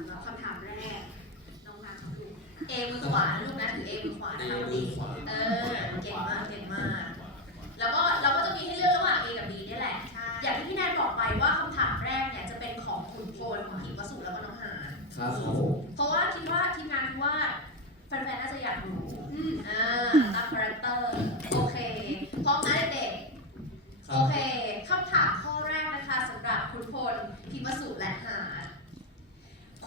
สำหรับคำถามแรก น้องนัทครับลูกเอมือขวาลูกนะถือเอมือขวาเอนะคะมือขวาเออเก่งมากเก่งมาก แล้วก็เราก็จะมีให้เลือกระหว่าง A กับ B นี่แหละ อย่างที่พี่แนนบอกไปว่าคำถามแรกเนี่ยจะเป็นของคุณพลของหิมวสุแล้วก็น้องหานครับครับผมเพราะว่าคิดว่าทีมงานคิดว่าแฟนๆน่าจะอยากรู้อ่าตามคาแรคเตอร์ โอเคพร้อมนะเด็กๆคโอรับเคคำถามข้อแรกนะคะสำหรับคุณพลพิมพ์สุและหาด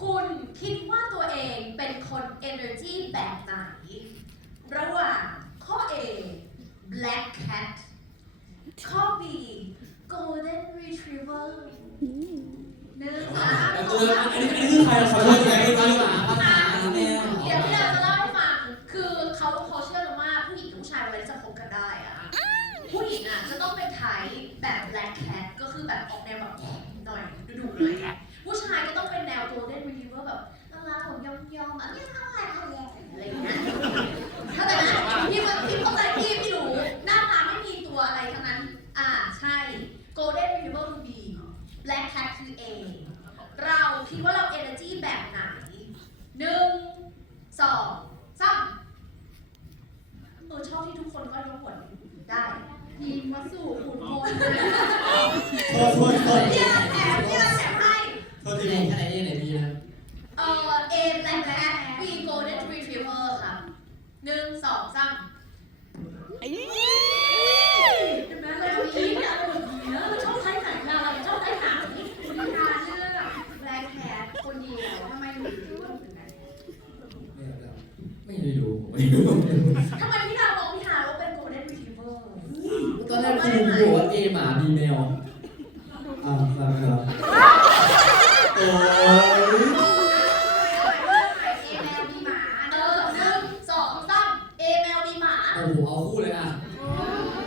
คุณคิดว่าตัวเองเป็นคน energy แบบไหน ระหว่างข้อ A black cat ข้อ B golden retriever หนึ่งสามแล้วคืออันนี้อันนี้คือใครขอโอะเนี่ยเท่าไหร่อะไรอะไรอย่างเงี้ยเข้าใจไหมพี่มันพี่เข้าใจพี่พี่รู้หน้าตาไม่มีตัวอะไรทั้งนั้น อ่าใช่ golden retriever คือ B black cat คือ A เราคิดว่าเรา energy แบบไหนหนึ่งสองสามเออชอบที่ทุกคนก็ยกหัวได้ทีมวัสุขุนพลโทษโทษโทษพี่เราแถมพี่เราแถมให้ โทษที ที่ไหน ผม ที่ไหนที่ไหนดีนะ เอ่อ A black cat B golden retriever ครับหนึ่งสองสามเห็นไหมเราจะคิดอะเราแบบนี้นะเราชอบใช้ไหนอะเราชอบใช้หางนี้ คุณนิทาเลือก Black Cat คนเดียวทำไมถึงคิดว่าเป็น Black Cat ไม่ได้รู้ผมไม่รู้ ทำไมพี่ดาวบอกพี่ดาวว่าเป็น golden retriever ตอนแรกครูบอกว่าเอหมาบีแมว อ่าครับครับโอ้ย เอแมวมีหมา เออหนึ่งสองสาม A แมว B หมา โอ้โหเอาคู่เลยอะ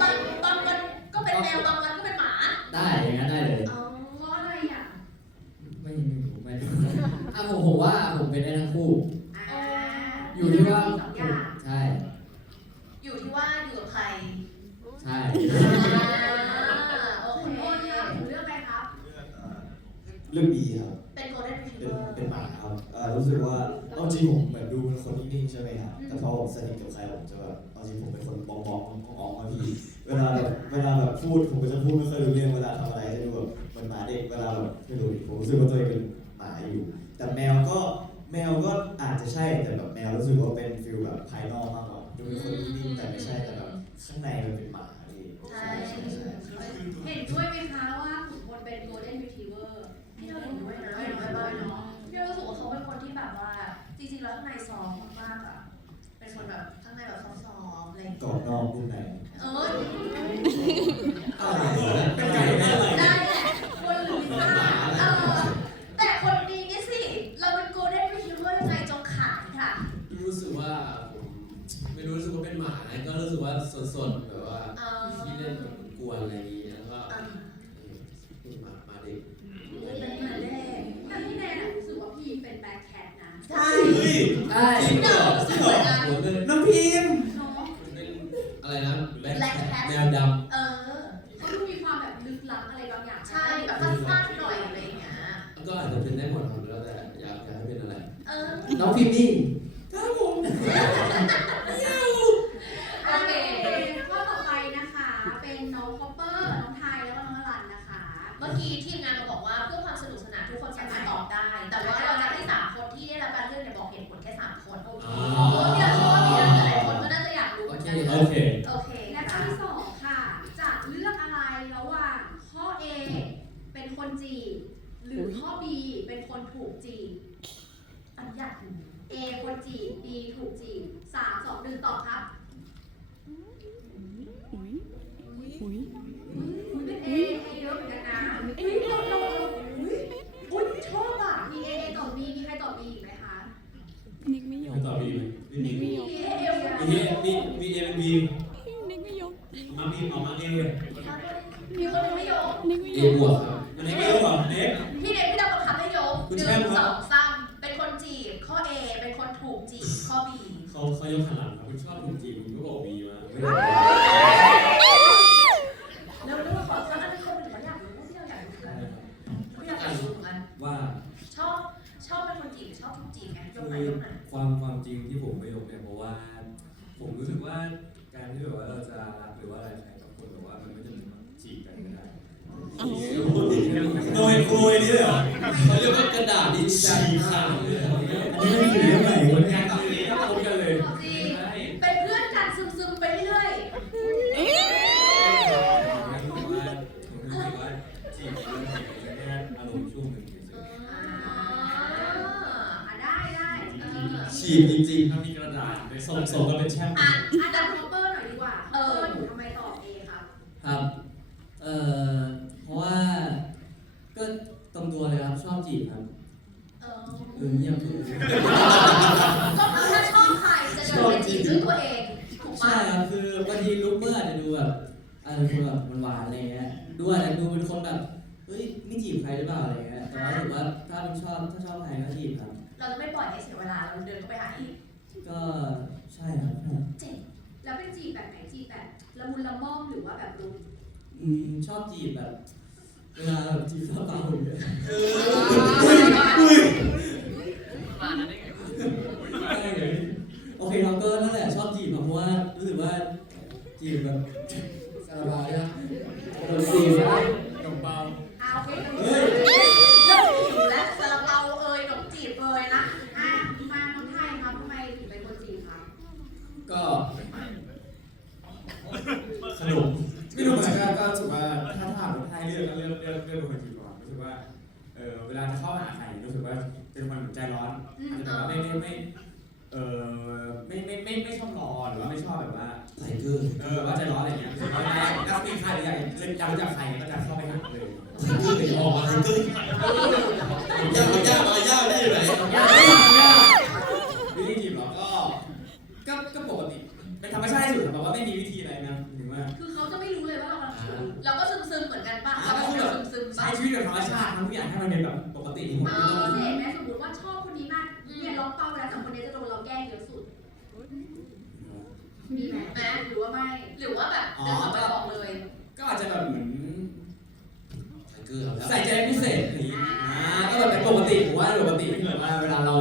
บางบางวันก็เป็นแมวบางวันก็เป็นหมา ได้อย่างนั้นได้เลย อ๋อ เพราะอะไรอะ ไม่ไม่รู้ไม่รู้อะผมผมว่าผมเป็นได้ทั้งคู่ อ่า อยู่ที่ว่า สองอย่าง ใช่ อยู่ที่ว่าอยู่กับใคร ใช่ อ่าโอ คุณ เค โอนครับคุณเลือกอะไรครับ เรื่องดีครับ เป็น golden เป็น retriever เป็นหมาครับเอ่อรู้สึกว่าเอาจริงผมเหมือนดูเป็นคนนิ่งๆใช่ไหมครับแต่พอผม สนิทกับใครผมจะแบบเอาจริงผมเป็นคนมองมองมองมองมาพี่เวลาแบบเวลาแบบพูดผมก็จะพูดไม่ค่อยรู้เรื่องเวลาทำอะไรจะดูแบบเหมือนหมาเด็กเวลาแบบไม่รู้ดิผมรู้สึกว่าตัวเองเป็นหมาอยู่ แต่แมวก็แมวก็อาจจะใช่แต่แบบแมวรู้สึกว่าเป็นฟิลแบบภายนอกมากกว่าดูเป็นคนนิ่งๆแต่ไม่ใช่แต่แบบข้างในมันเป็นหมาพี่ใช่ใช่ใช่เห็นด้วยไหมคะว่าขุนพลเป็น Golden Retriever พี่เราเห็นด้วยนะเห็นด้วยมากเนาะพี่รู้สึกว่าเขาเป็นคนที่แบบว่าจริงๆแล้วข้างในซอฟต์มากๆอะ เป็นคนแบบข้างในแบบซอฟต์ๆอะไรอย่างกรเงี้ยอบนอกนุ่มในเออเป็นไก่ได้อะไรได้แหละคนหรือพิซซ่าเออแต่คนนี้นี่สิ เราเป็น golden retriever ยังไงจงขายค่ะ รู้สึกว่าผมไม่รู้สึกว่าเป็นหมานะก็รู้สึกว่าสดๆแบบว่าเออที่เล่นแบบกวนๆอะไรอย่างนี้แล้วก็เออ เออเป็นหมาหมาเด็กเป็นหมาแดงแต่พี่แนนอะรู้สึกว่าพี่เป็น Black Cat นะ ใช่ เฮ้ยใช่เดารู้สึกเหมือนกันผมเป็นน้องพิมพ์เนาะเป็นอะไรนะแบล็ Black ค cat แมวดเโอมือนเคกันโอเค โอเคและข้อที่สองค่ะ จะเลือกอะไรระหว่างข้อ A เป็นคนจีบหรือข้อ B เป็นคนถูกจีบอันอยากรู้ A คนจีบ B ถูกจีบสามสองหนึ่งตอบครับอุ้ยเป็น A ให้เยอะเหมือนกันนะเฮ้ยเราเราเราอุ้ยอุ้ยชอบอะมี A A ตอบ B มีใครตอบ B อีกไหมคะ นิกไม่ยอมไม่ตอบดีไหมนิกไม่ยอมมี A เอลเยมีมีมีเอ็นบีนิกไม่ยอมาบีออกมาเอมีคนหนึงไม่ยกนิกไม่เอยอมบวกครับอันนี้ไม่รู้เหรอเน็ก พี่เด็กพี่ดาวบังคับให้ยกคุณแชนึ่มป์งคสรับ องสามเป็นคนจีบข้อ A เป็นคนถูกจีบข้อ B เขาเขายกหันหลังคุณชอบถูกจีบคุณก็บอกบีมาแล้วเรื่องขอสักอันหนึงคนหนึ่งเขาอยากรู้พี่เราอยากรู้เหมือนกันพี่เราอยากรู้เหมือนกันว่าชอบชอบเป็นคนจีบยกไหนยกไหน ความความจริงที่ผมไม่ยกเนี่ยเพราะว่า ผมรู้สึกว่าการที่แบบว่าเราจะรักหรือว่าอะไรใครกับคนแบบว่ามันไม่จำเป็นต้องจีบกันก็ได้เอาโดยโกยนี่เลยเหรอเขาเรียกว่ากระดาษดิจิตอลขาวเลยอันนี้ไม่ถือเรื่องไหนคนนี้ พบกันเลย จริงเป็นเพื่อนกันซึมๆไปเรื่อย ไม่รู้ว่าผมรู้สึกว่าจีบกันแค่อารมณ์ช่วงหนึ่งเฉย ๆ อ่าอะได้ได้จ ริงๆฉีดจริงๆถ้ามีกระดาษไปส่ส่งงส่งกันเป็นแชมป์อะอาจารย์คอปเปอร์หน่อยดีกว่าเออหนูทำไมตอบเอครับครับเอ่อเพราะว่า ก็ตรงตัวเลยครับชอบจีบครับเออเออเงียบเลยก็คือถ้าชอบใครจะเดินไปจีบด้วยตัวเองถูกใช่ปะครับคือบางทีลุกเมื่ออาจจะดูแบบอาจจะดูแบบหวานๆอะไรเงี้ยดูอาจจะดูเป็นคนแบบเฮ้ยไม่จีบใครหรือเปล่าอะไรเงี้ยแต่ว่าถือว่าถ้าเป็นชอบถ้าชอบใครก็จีบครับ เราจะไม่ปล่อยให้เสียเวลาเราเดินเข้าไปหาอีกก็ใช่ครับเจ๋งแล้วเป็นจีบแบบไหนจีบแบบละมุนละม่อมหรือว่าแบบรุนอืมชอบจีบแบบเวลาแบบจีบข้าวเปล่าอย่างเงี้ยได้เลยโอเคครับก็นั่นแหละชอบจีบครับเพราะว่ารู้สึกว่าจีบแบบสารพัดอะโดนจีบอะ ขนมปัง อ่าโอเค เฮ้ย เริ่มหิวแล้วซาลาเปาเอ่ยขนมจีบเอ่ยนะ อะมาน้องไทยครับทำไมถึงเป็นคนจีบครับ ก็ขนมไม่รู้เหมือนกันก็รู้สึกว่าถ้าถามคนไทยเลือกก็เลือกเลือกเลือกเป็นคนจีบก่อนรู้สึกว่าเออเวลาจะเข้าหาใครรู้สึกว่าเป็นคนใจร้อนอาจจะแบบว่าไม่ไม่ไม่เออ ไม่ไม่ไม่ไม่ชอบรอหรือว่าไม่ชอบแบบว่าไทเกอร์เออว่าใจร้อนอะไรเงี้ยรู้สึกว่าเวลาถ้ามีใครหรืออยากเล่นอยากรู้จักใคร มีไหมแมหรือว่าไม่ หรือว่าแบบเดินออกไปบอกเลย ก็อาจจะแบบเหมือนไทเกอร์ครับใส่ใจพิเศษอย่างนี้อ่าก็แบบเป็นปกติผมว่าปกติที่แบบว่าเวลาเรา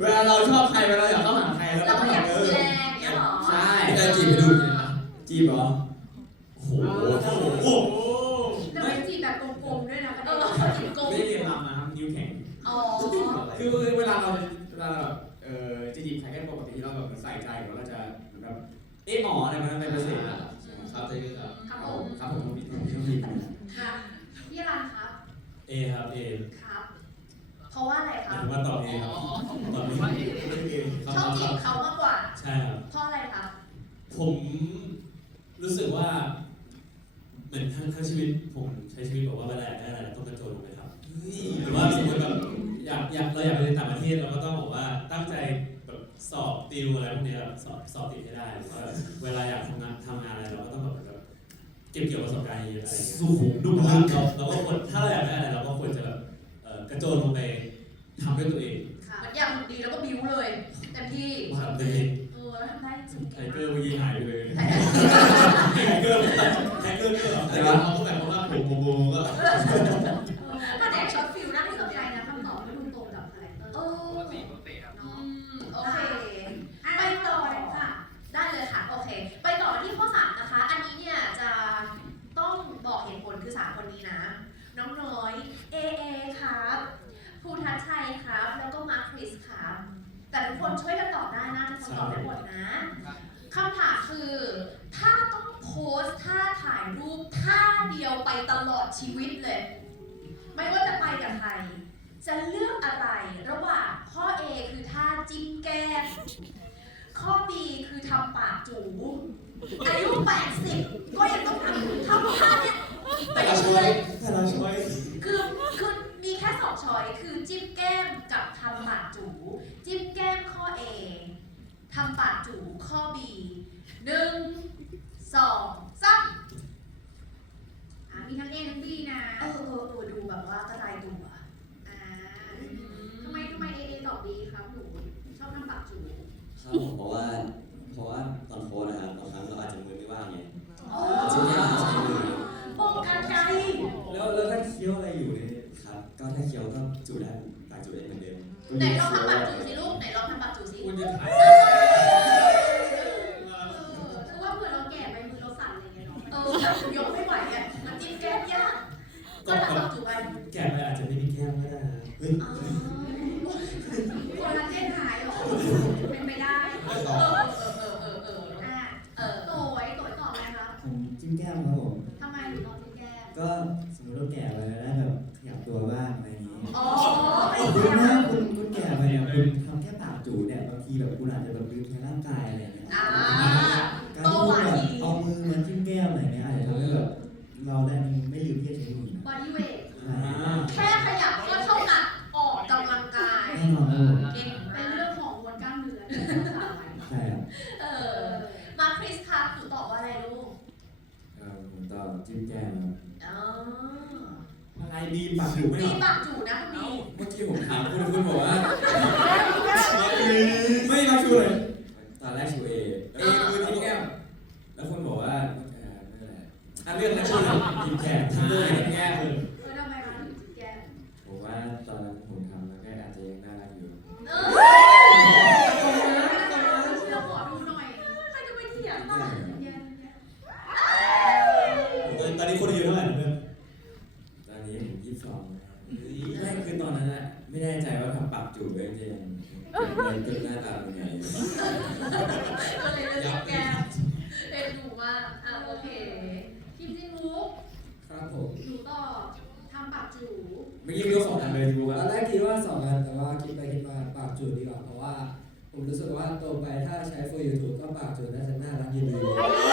เวลาเราชอบใครเวลาเราอยากเข้าหาใครแล้วเราก็ก็แบอยาบกเอดูอแลอย่างเงี้ยเหรอใช่พี่ได้จีบไปดูเลยนะจีบเหรอโอ้โหโอ้โหแล้วเป็นจีบแบบกลมๆด้วยนะประเอเด็นอจีบโกงไม่ได้เรียนรำนะครับนิ้วแข็ง อ๋อ คือเวลาเราเวลาเราแบบ อ๊ะหมออะไรมันเป็นพิเศษนะครับไทเกอร์ครับ ครับคผรับมครับผมต้องผิดต้องผิดต้องผิดครับพี่รันครับ เอครับเอครับ เพราะว่าอะไรหคมายรับถึงว่าตอบเอครับตอบเอชอบจีบเขามากกว่า ใช่ครับ เพราะอะไรครับ ผมรู้สึกว่าเหมือนทั้งทั้งชีวิตผมใช้ชีวิตแบบว่าเวลาอยากได้อะไรเราต้องกระโจนลงไปทำหรือว่าสมมติแบบอยากอยากเราอยากไปเรียนต่างประเทศเราก็ต้องบอกว่าตั้งใจแบบ สอบติวอะไรพวกเนี้ยแบบสอบสอบติดให้ได้หรือว่าเวลาอยากทำงานทำงานอะไรเราก็ต้องแบบแบบเก็บเกี่ยวประสบการณ์เยอะอะไรอย่างเงี้ยสู้ผมนุ่มเราลึกเราเราก็ควรถ้าเราอยากได้อะไรเราก็ควรจะแบบเอ่อกระโจนลงไปทำด้วยตัวเองค่ะมันอยากหุ่นดีแล้วก็บิ้วเลยเต็มที่ทำตัวเองเออแล้วทำได้จริงไทเกอร์เมื่อกี้หายไปเลยไทเกอร์ไทเกอร์เหรอแต่ว่าเขาก็แบบว่าผมผมผมก็ก็ ไปต่อกันที่ข้อสามนะคะ อันนี้เนี่ยจะต้องบอกเหตุผลคือสามคนนี้นะ น้องน้อย เอเอครับภูทัชชัยครับ แล้วก็มาร์คคริสครับ แต่ทุกคนช่วยกันตอบได้นะทุกคนตอบได้หมดนะคำถามคือ ถ้าต้องโพสท่าถ่ายรูปท่าเดียวไปตลอดชีวิตเลย ไม่ว่าจะไปกับใคร จะเลือกอะไรระหว่างข้อ A คือท่าจิ้มแก้ม ข้อ B คือทำปากจูอายุ 80 ก็ยังต้องทำทำท่าเนี้ยไปแต่ละช้เรื่ออยยแต่ละช้อยคือคือมีแค่สองช้อยคือจิ้มแก้มกับทำปากจู จิ้มแก้มข้อ A ทำปากจูข้อ B หนึ่งสองสามอะมีทั้ง A ทั้ง B นะเออเออเออดูแบบว่ากระจายตัวอ่าทำไมทำไม A A ตอบ B ครับหนูชอบทำปากจู ครับผมเพราะว่าเพราะว่าตอนโค้ดนะครับบางครั้งเราอาจจะมือไม่ว่างไงอ๋ออาจจะไม่ได้ใช้มือป้องกันใจแล้วแล้วถ้าเคี้ยวอะไรอยู่เนี่ยครับ ก็ถ้าเคี้ยวก็จุได้ปางจุได้เหมือนเดิมไหนลองทำปากจูสิลูกไหนลองทำปากจูสิคุณจะทายคือว่าเหมือนเราแก่ไปมือเราสั่นอะไรเงี้ยเนาะยกไม่ไหวอะมันจิ้มแก้มยากก็ทำปาอจูไปแก่ไปอาจจะไม่มีแก้มก็ได้เฮ้ย ทีแบบคุณอาจจะแบบลืมใช้ร่างกายอะไรเงี้ยการที่แบบเอามือมาจิ้มแก้มอะไรเงี้ยอาจจะทำให้แบบเราได้ไม่ลืมที่จะใช้มือนะ บอดี้เวทแค่ขยับก็เท่ากับออกกำลังกายแน่นอนเป็นเรื่องของมวลกล้ามเนื้อใช่ครับเออมาคริสคร์บหนูตอบว่าอะไรลูกผอตอบจิ้มแก้มอ๋อ นายบีมปากถูกไหมมีหรอปากจู่นะคุณบีเมื่อกี้ผมถามคุณคุณบอกว่าไม่ครับชูเลยตอนแรกชูเอเอคือทีมแก้มแล้วคุณบอกว่าเอ่อไม่เป็นไรอะเรื่องนะชูเลยกินแขกทำเลย ครับผมหนูต่อทำปากจู๋เมื่อกี้มีสองอันเลยดูตวบอบนแรกคิดว่าสองอันแต่ว่าคิดไปคิดมาปากจูดดีกว่าเพราะว่า ผมรู้สึกว่าโตไปถ้าใช้ for YouTube ก็ปากจูดน่าจะน่ารักยิ่ดี ไอ้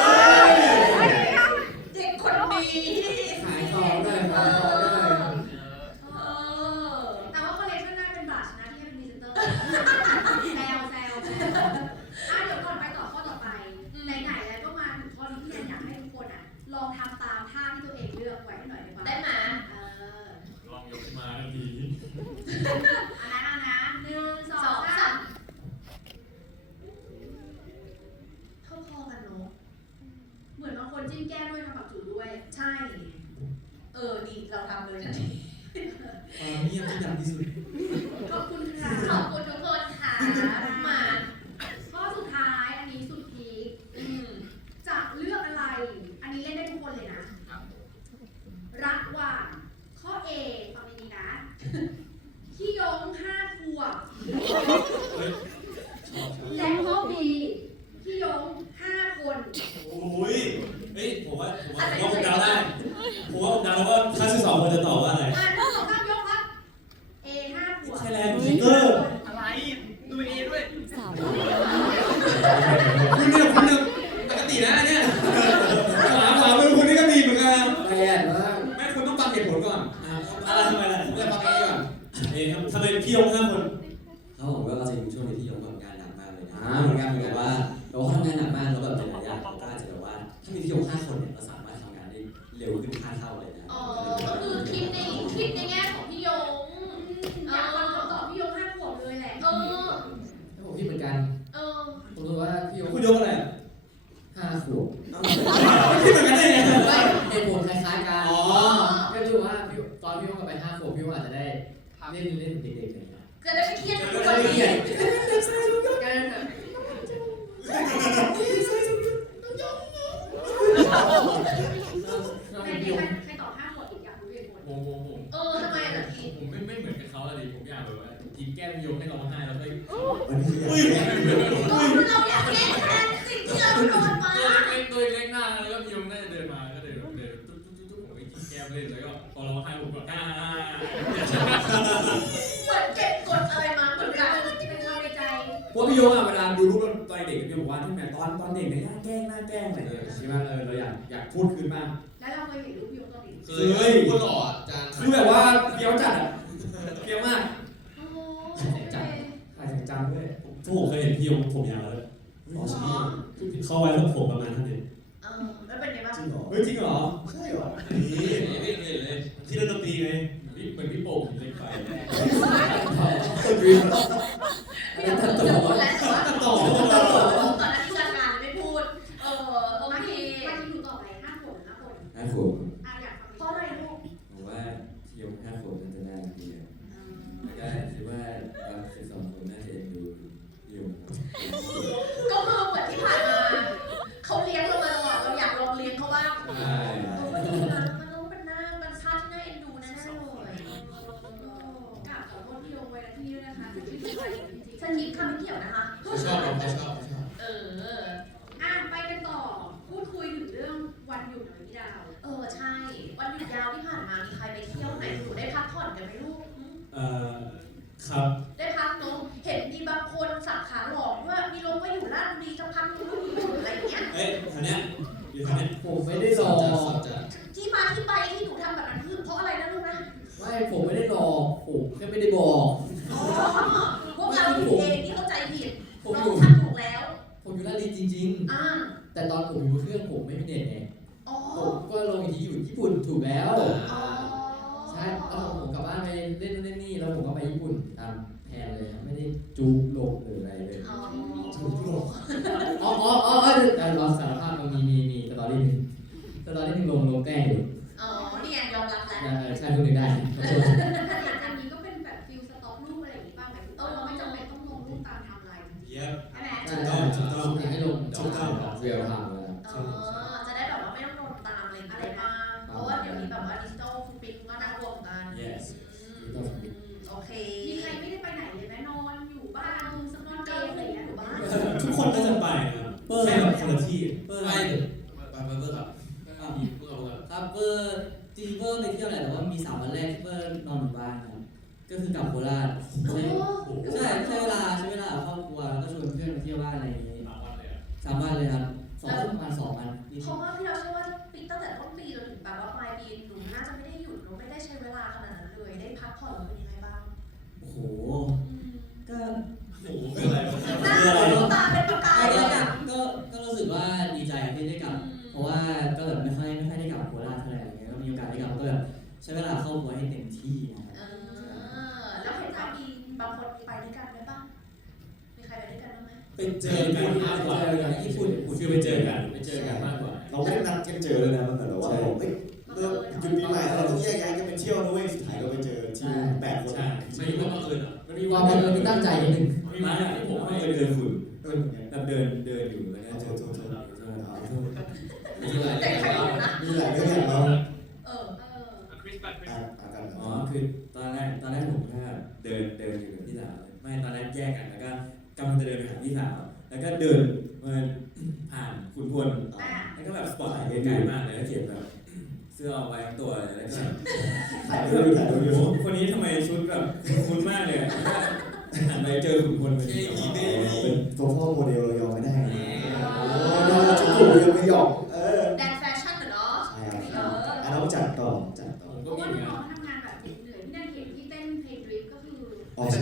พี่โยกลับไปห้าขวบพี่โยอาจจะได้เล่นเล่นเด็กๆอะไรอย่างเงี้ยจะได้ไม่เครียดกับทุกน ด็กก็จะบอกว่าที่แม่ตอนตอนเด็กเนี่ยหน้าแกล้งหน้าแกล้งอะไรอย่างเลยใช่ไหมเออเราอยากอยากพูดขึ้นมาก แล้วเราเคยเห็นรูปพี่ยกตอนเด็กเคยพูดหล่อจังคือแบบว่าเฟี้ยวจัดอะเฟี้ยวมากโอ้โหจังใครจังด้วยทุกคนเคยเห็นพี่ยงผมยาวเลยอ๋อใช่เข้าไว้แล้วผมประมาณเท่านี้เออแล้วเป็นไงบ้างจริงเหรอเฮ้จริงเหรอใช่เหรอนี่ไม่เคยเลยที่เล่นดนตรีไงเหมือนพี่โป่งเล็กไปคนวิ่งแล้ว ไม่ได้บอกอ๋อพวกเราผิดเองที่เข้าใจผิดผมน้อองยู่ ทำถูกแล้ว ผมอยู่ลาดลีจริง อ่า ๆ แต่ตอนผมอยู่เครื่องผมไม่มีเน็ตไงอ๋อ ผมก็ลงที่อยู่ญี่ปุ่นถูกแล้ว อ๋อใช่เอาผมกลับบ้านไปเล่นนู่นเล่นนี่แล้วผมก็ไปญี่ปุ่นตามแผนเลยครับไม่ได้จูบโลกหรืออะไรเลยอ๋ออ๋ออ๋ออ๋อเออแต่เราสารภาพมันมีมีมีสตอรี่หนึ่งสตอรี่หนึ่งลงลงแกล้งอยู่ ก็คือกลับโคราชใช่ใช่ใช้เวลาใช้เวลากับครอบครัวแล้วก็ชวนเพื่อนมาเที่ยวบ้านอะไรอย่างงี้สามวันเลยอะสามวันเลยครับสองประมาณสองวันนิดเพราะว่าพี่เราเชื่อว่าปีตั้งแต่ต้นปีจนถึงแบบว่าปลายปีหนูน่าจะไม่ได้หยุดหนูไม่ได้ใช้เวลาขนาดนั้นเลยได้พักผ่อนแล้วเป็นยังไงบ้างโอ้โหอืมก็โอ้โหคืออะไรวะหน้าหนูตาเป็นประกายเลยอะก็ก็รู้สึกว่าดีใจที่ได้กลับ เพราะว่าก็แบบไม่ค่อยไม่ค่อยได้กลับโคราชเท่าไหร่อะไรเงี้ยก็มีโอกาสได้กลับก็แบบใช้เวลาเข้าครัวให้เต็มที่นะครับ เออแล้วเห็นว่ามีบางคนไปด้วยกันไหมบ้างมีใครไปด้วย กันบ้างไหมไปเจอกันมากกว่าเจอกันญี่ปุ่นคือไปเจอกันไปเจอกันมากกว่าเราไม่ได้นัดกันเจอเลยนะมันเหมือนแบบว่าเราเอ้ยเลิกหยุดปีใหม่แล้วเราต้องแยกย้ายกันไปเที่ยวนะเว้ยสุดท้ายก็ไปเจอที่แปดคนใช่ไม่รู้ว่าเมื่อคืนอะมันมีมีควัวานมหเป็นนึ่งคนที่ตั้งใจนิดนึงมีวันที่ผมไม่เดินฝุ่นเออเหมือนกันแบบเดินเดินอยู่แล้วก็เอาเจโทอษโทษโทษเจอเอาโทษมีอะไรแต่ใครอยู่นะมีหลายเรื่องอย่างเราเออเออคริสตันคริสอ่านอ่านกันอ๋อคือตอนแรกตอนแรกผมแค่เดินเดินอยู่กับพี่สาวไม่ตอนแรกแยกกัน แล้วก็เดินมาผ่านขุนพลอะแล้วก็แบบสปอร์ตถ่ายไกลๆมากเลยแล้วเขียนแบบเสื้อเอาไว้ทั้งตัวเลยแล้วก็ถ่ายรูปถ่ายรูปอยู่โอ้โหคนนี้ทำไมชุดแบบคุ้นๆมากเลยอะหันไปเจอขุนพลพอดีเป็นตัวพ่อโมเดลเรายอมไม่ได้ไงโอ้ยอมจุกกูยังไม่ยอมเออแดนแฟชั่นเหรอเนาะใช่ครับเอออันนั้นจัดต่อจัดต่อผมเพก็ราะมีว่าเหมือนกันน้องๆทำงานแบบเหนื่อยๆที่นั่นเห็นที่เต้นเพลงดริฟก็คืออ๋อใช่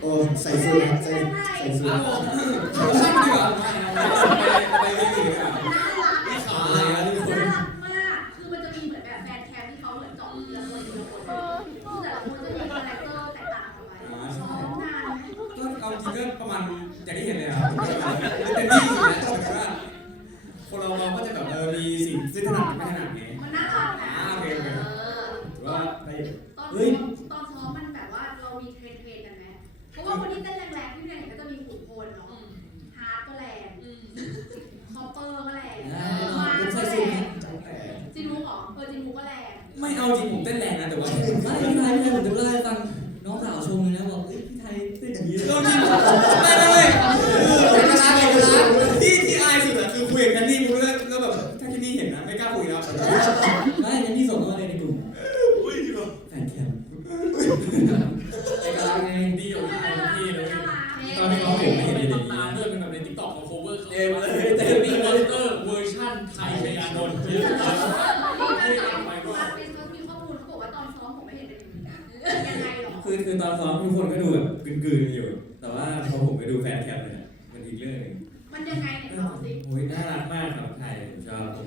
โอ้ใส่เสื้อใส่ใส่เสื้อใช่างเดือด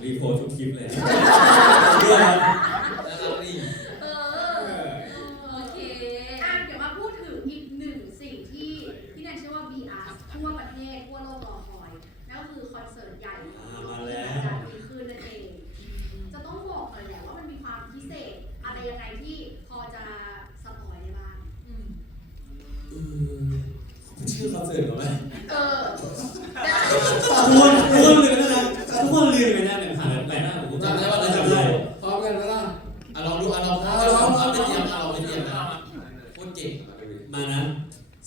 รีโพสทุกคลิปเลยครับน่ารักนี่ เออ โอเค อะเดี๋ยวมาพูดถึงอีกหนึ่งสิ่งที่พี่แนนเชื่อว่า VR ทั่วประเทศทั่วโลกรอคอย นั่นก็คือคอนเสิร์ตใหญ่ของเราที่จะมีขึ้นนั่นเอง จะต้องบอกหน่อยแหละว่ามันมีความพิเศษ อะไรยังไงที่พอจะสปอยได้บ้าง อืม อืม ตื่นหรอไหม เออได้ ทุกคนทุกคนลืมแล้วนะทุกคนลืมไปนะเนี่ยผ่านไปหน้าผมจำได้ว่าเราจำได้ พร้อมกันไหมล่ะ อะลองดูอะลองลองลองลองไม่เตรียมอะลองไม่เตรียมนะโคตรเก่งอะไปดู มานะ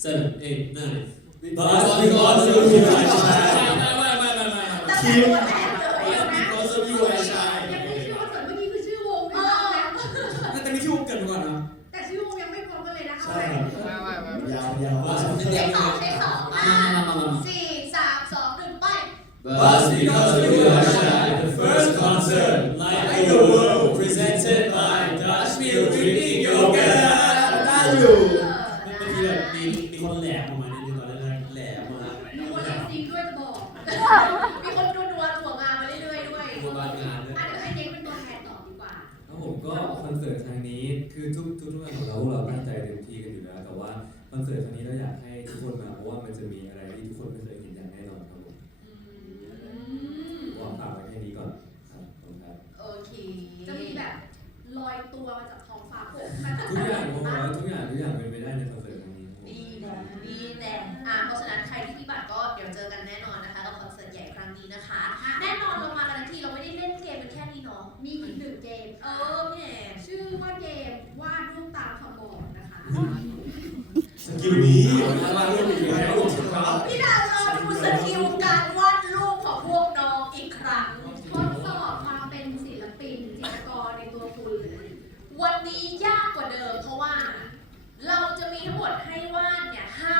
seven eight nine Because because of you I shine ไม่ไม่ไม่ไม่ไม่ ตั้งแต่ตัวแรกเลย นะ Because of you I ยัง shine ไม่ได้ชื่อคอนเสิร์ตเมื่อกี้คือชื่อวง เอ นะ อแต่มีชื่อเกิดมาก่อนนะแต่ชื่อวงยังไม่พร้อมกันเลยนะคะใช่ครับยาวยาวว่าว่าฉันไม่เทเตรียคมสองเทคสองมา สี่สามสองหนึ่งไป But because of มาเพราะว่ามันจะมีอะไรที่ทุกคนไม่เคยเห็นอย่างแน่นอนครับผมวางฝากไว้แค่นี้ก่อนครับขอบคุณครับ โอเคจะมีแบบลอยตัวมาจากท้องฟ้าโผล่มาจากทุกอย่างผมบอกว่าทุกอย่างทุกอย่างเป็นไปได้ในคอนเสิร์ตครั้งนี้ครับผมดีแน่ดีแน่อะเพราะฉะนั้นใครที่มีบัตรก็เดี๋ยวเจอกันแน่นอนนะคะกับคอนเสิร์ตใหญ่ครั้งนี้นะคะ แน่นอนเรามากันทั้งทีเราไม่ได้เล่นเกมเป็นแค่นี้เนาะมีอีกหนึ่งเกมเออพี่แหนมชื่อว่าเกมวาดรูปตามคำบอกนะคะส กิลนี้มาเรื่องอีกแล้วครับพี่ดาวรอดูสกิลการวาดรูปของพวกน้องอีกครั้ง ทดสอบความเป็นศิลปินจิตรกรในตัวคุณ วันนี้ยากกว่าเดิมเพราะว่า เราจะมีทั้งหมดให้วาดเนี่ยห้า